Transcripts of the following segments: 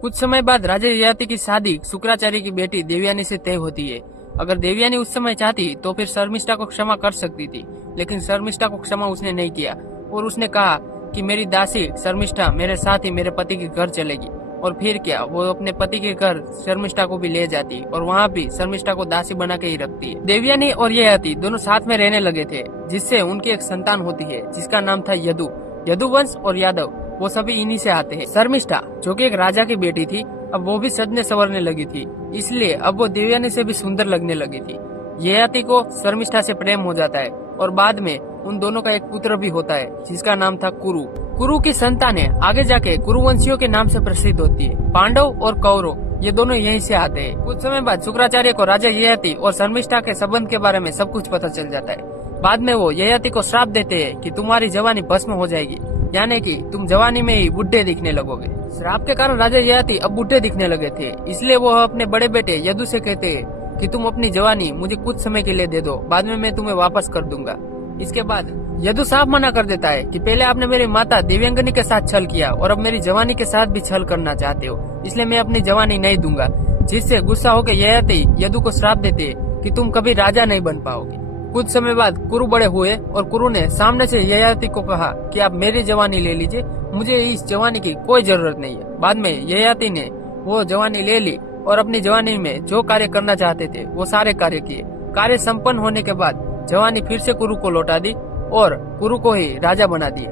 कुछ समय बाद राजा ययाति की शादी शुक्राचार्य की बेटी देवयानी से तय होती है। अगर देवयानी उस समय चाहती तो फिर शर्मिष्ठा को क्षमा कर सकती थी, लेकिन शर्मिष्ठा को क्षमा उसने नहीं किया और उसने कहा कि मेरी दासी शर्मिष्ठा मेरे साथ ही मेरे पति के घर चलेगी। और फिर क्या, वो अपने पति के घर शर्मिष्ठा को भी ले जाती और वहाँ भी शर्मिष्ठा को दासी बना के ही रखती है। देवयानी और ययाति दोनों साथ में रहने लगे थे, जिससे उनकी एक संतान होती है जिसका नाम था यदु। यदुवंश और यादव वो सभी इन्हीं से आते हैं। शर्मिष्ठा जो कि एक राजा की बेटी थी, अब वो भी सजने संवरने लगी थी, इसलिए अब वो देवयानी से भी सुंदर लगने लगी थी। ययाति को शर्मिष्ठा से प्रेम हो जाता है और बाद में उन दोनों का एक पुत्र भी होता है जिसका नाम था कुरु। कुरु की संतानें आगे जाके कुरुवंशियों के नाम से प्रसिद्ध होती है। पांडव और कौरव ये दोनों यहीं से आते हैं। कुछ समय बाद शुक्राचार्य को राजा ययाति और शर्मिष्ठा के संबंध के बारे में सब कुछ पता चल जाता है। बाद में वो ययाति को श्राप देते हैं कि तुम्हारी जवानी भस्म हो जाएगी, यानी कि तुम जवानी में ही बुढ़े दिखने लगोगे। श्राप के कारण राजा ययाति अब बुढ़े दिखने लगे थे, इसलिए वो अपने बड़े बेटे यदु से कहते हैं कि तुम अपनी जवानी मुझे कुछ समय के लिए दे दो, बाद में मैं तुम्हें वापस कर दूंगा। इसके बाद यदु साफ मना कर देता है कि पहले आपने मेरी माता दिव्यांगनी के साथ छल किया और अब मेरी जवानी के साथ भी छल करना चाहते हो, इसलिए मैं अपनी जवानी नहीं दूंगा। जिससे गुस्सा होकर ययाति यदु को श्राप देते कि तुम कभी राजा नहीं बन पाओगे। कुछ समय बाद कुरु बड़े हुए और कुरु ने सामने से ययाति को कहा कि आप मेरी जवानी ले लीजिए, मुझे इस जवानी की कोई जरूरत नहीं है। बाद में ययाति ने वो जवानी ले ली और अपनी जवानी में जो कार्य करना चाहते थे वो सारे कार्य किए। कार्य संपन्न होने के बाद जवानी फिर से कुरु को लौटा दी और कुरु को ही राजा बना दिया।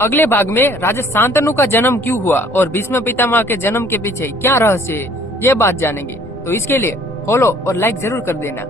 अगले भाग में राजा शांतनु का जन्म क्यों हुआ और भीष्म पितामह के जन्म के पीछे क्या रहस्य है, ये बात जानेंगे। तो इसके लिए फॉलो और लाइक जरूर कर देना।